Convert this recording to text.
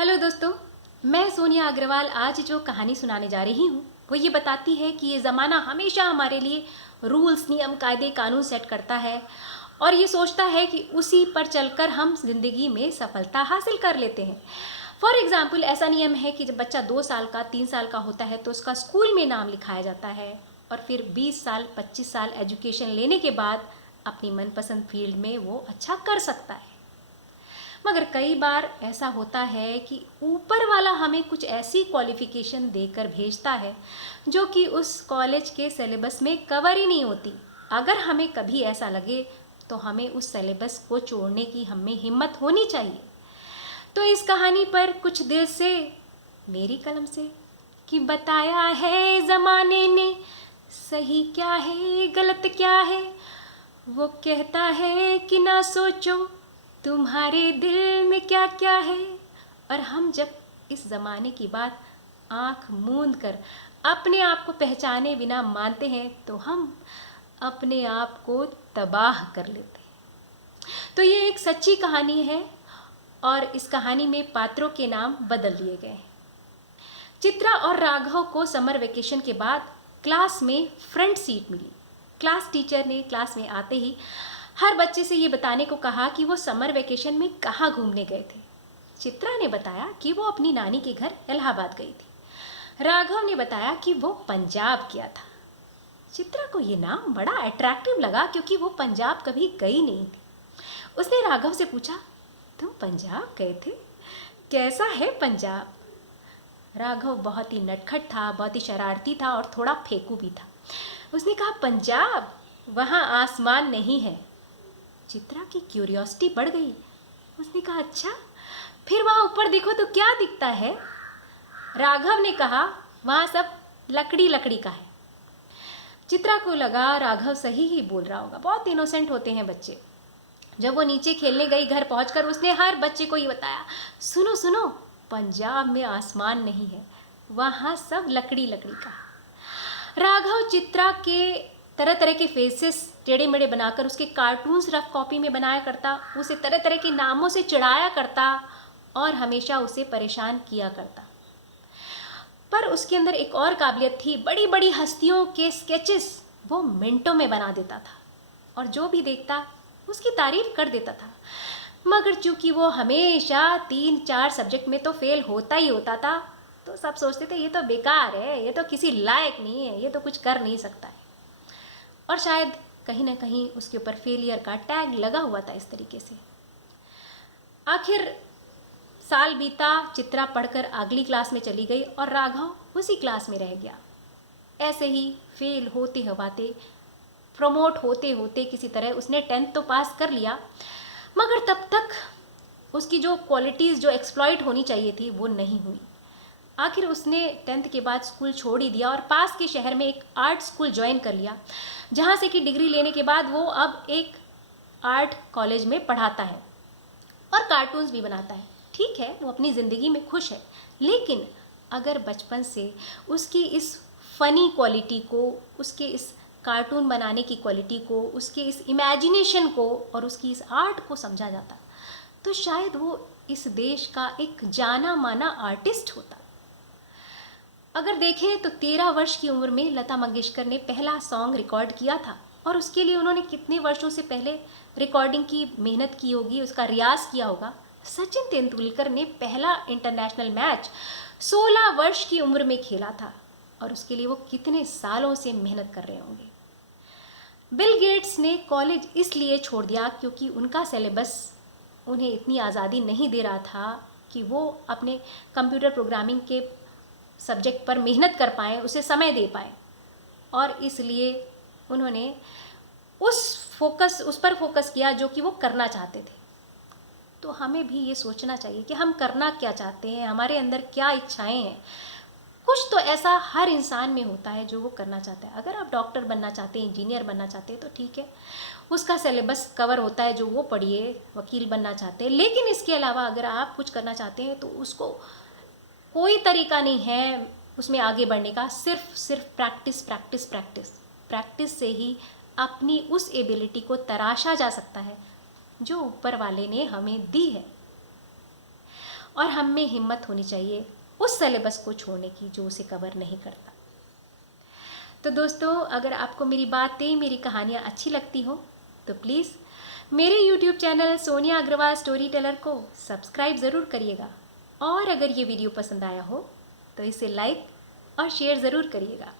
Hello दोस्तों, मैं सोनिया अग्रवाल आज जो कहानी सुनाने जा रही हूँ वो ये बताती है कि ये ज़माना हमेशा हमारे लिए रूल्स, नियम, कायदे, कानून सेट करता है और ये सोचता है कि उसी पर चलकर हम ज़िंदगी में सफलता हासिल कर लेते हैं। फॉर एग्ज़ाम्पल, ऐसा नियम है कि जब बच्चा 2 साल का, 3 साल का होता है तो उसका स्कूल में नाम लिखाया जाता है और फिर 20 साल, 25 साल एजुकेशन लेने के बाद अपनी मनपसंद फील्ड में वो अच्छा कर सकता है। मगर कई बार ऐसा होता है कि ऊपर वाला हमें कुछ ऐसी क्वालिफिकेशन देकर भेजता है जो कि उस कॉलेज के सिलेबस में कवर ही नहीं होती। अगर हमें कभी ऐसा लगे तो हमें उस सिलेबस को छोड़ने की हमें हिम्मत होनी चाहिए। तो इस कहानी पर कुछ दिल से, मेरी कलम से, कि बताया है ज़माने ने सही क्या है गलत क्या है। वो कहता है कि ना सोचो तुम्हारे दिल में क्या क्या है। और हम जब इस ज़माने की बात आँख मूंद कर अपने आप को पहचाने बिना मानते हैं तो हम अपने आप को तबाह कर लेते हैं। तो ये एक सच्ची कहानी है और इस कहानी में पात्रों के नाम बदल दिए गए हैं। चित्रा और राघव को समर वेकेशन के बाद क्लास में फ्रंट सीट मिली। क्लास टीचर ने क्लास में आते ही हर बच्चे से ये बताने को कहा कि वो समर वेकेशन में कहाँ घूमने गए थे। चित्रा ने बताया कि वो अपनी नानी के घर इलाहाबाद गई थी। राघव ने बताया कि वो पंजाब गया था। चित्रा को ये नाम बड़ा अट्रैक्टिव लगा क्योंकि वो पंजाब कभी गई नहीं थी। उसने राघव से पूछा, तुम पंजाब गए थे, कैसा है पंजाब? राघव बहुत ही नटखट था, बहुत ही शरारती था और थोड़ा फेंकू भी था। उसने कहा, पंजाब, वहाँ आसमान नहीं है। चित्रा की क्यूरियोसिटी बढ़ गई। उसने कहा, अच्छा, फिर वहाँ ऊपर देखो तो क्या दिखता है? राघव ने कहा, वहाँ सब लकड़ी लकड़ी का है। चित्रा को लगा राघव सही ही बोल रहा होगा, बहुत इनोसेंट होते हैं बच्चे। जब वो नीचे खेलने गई, घर पहुंचकर उसने हर बच्चे को ये बताया, सुनो सुनो, पंजाब में आसमान नहीं है, वहाँ सब लकड़ी लकड़ी का है। राघव चित्रा के तरह तरह के फेसेस टेढ़े मेढ़े बनाकर उसके कार्टून्स रफ कॉपी में बनाया करता, उसे तरह तरह के नामों से चिढ़ाया करता और हमेशा उसे परेशान किया करता। पर उसके अंदर एक और काबिलियत थी, बड़ी बड़ी हस्तियों के स्केचेस वो मिनटों में बना देता था और जो भी देखता उसकी तारीफ कर देता था। मगर चूंकि वो हमेशा 3-4 सब्जेक्ट में तो फेल होता ही होता था तो सब सोचते थे ये तो बेकार है, ये तो किसी लायक नहीं है, ये तो कुछ कर नहीं सकता है। और शायद कहीं ना कहीं उसके ऊपर फेलियर का टैग लगा हुआ था इस तरीके से। आखिर साल बीता, चित्रा पढ़कर अगली क्लास में चली गई और राघव उसी क्लास में रह गया। ऐसे ही फेल होते होते, प्रमोट होते होते किसी तरह उसने 10th तो पास कर लिया, मगर तब तक उसकी जो क्वालिटीज़ जो एक्सप्लॉइट होनी चाहिए थी वो नहीं हुई। आखिर उसने 10th के बाद स्कूल छोड़ ही दिया और पास के शहर में एक आर्ट स्कूल ज्वाइन कर लिया, जहाँ से कि डिग्री लेने के बाद वो अब एक आर्ट कॉलेज में पढ़ाता है और कार्टून्स भी बनाता है। ठीक है, वो अपनी ज़िंदगी में खुश है, लेकिन अगर बचपन से उसकी इस फ़नी क्वालिटी को, उसके इस कार्टून बनाने की क्वालिटी को, उसके इस इमेजिनेशन को और उसकी इस आर्ट को समझा जाता तो शायद वो इस देश का एक जाना माना आर्टिस्ट होता। अगर देखें तो 13 वर्ष की उम्र में लता मंगेशकर ने पहला सॉन्ग रिकॉर्ड किया था और उसके लिए उन्होंने कितने वर्षों से पहले रिकॉर्डिंग की मेहनत की होगी, उसका रियाज किया होगा। सचिन तेंदुलकर ने पहला इंटरनेशनल मैच 16 वर्ष की उम्र में खेला था और उसके लिए वो कितने सालों से मेहनत कर रहे होंगे। बिल गेट्स ने कॉलेज इसलिए छोड़ दिया क्योंकि उनका सिलेबस उन्हें इतनी आज़ादी नहीं दे रहा था कि वो अपने कंप्यूटर प्रोग्रामिंग के सब्जेक्ट पर मेहनत कर पाएँ, उसे समय दे पाएँ, और इसलिए उन्होंने उस पर फोकस किया जो कि वो करना चाहते थे। तो हमें भी ये सोचना चाहिए कि हम करना क्या चाहते हैं, हमारे अंदर क्या इच्छाएं हैं। कुछ तो ऐसा हर इंसान में होता है जो वो करना चाहता है। अगर आप डॉक्टर बनना चाहते हैं, इंजीनियर बनना चाहते हैं तो ठीक है, उसका सिलेबस कवर होता है जो वो पढ़िए। वकील बनना चाहते हैं, लेकिन इसके अलावा अगर आप कुछ करना चाहते हैं तो उसको कोई तरीका नहीं है उसमें आगे बढ़ने का, सिर्फ प्रैक्टिस प्रैक्टिस प्रैक्टिस। प्रैक्टिस से ही अपनी उस एबिलिटी को तराशा जा सकता है जो ऊपर वाले ने हमें दी है। और हम में हिम्मत होनी चाहिए उस सिलेबस को छोड़ने की जो उसे कवर नहीं करता। तो दोस्तों, अगर आपको मेरी बातें, मेरी कहानियाँ अच्छी लगती हो तो प्लीज़ मेरे YouTube channel Sonia Agarwal story teller को सब्सक्राइब ज़रूर करिएगा। और अगर ये वीडियो पसंद आया हो तो इसे लाइक और शेयर ज़रूर करिएगा।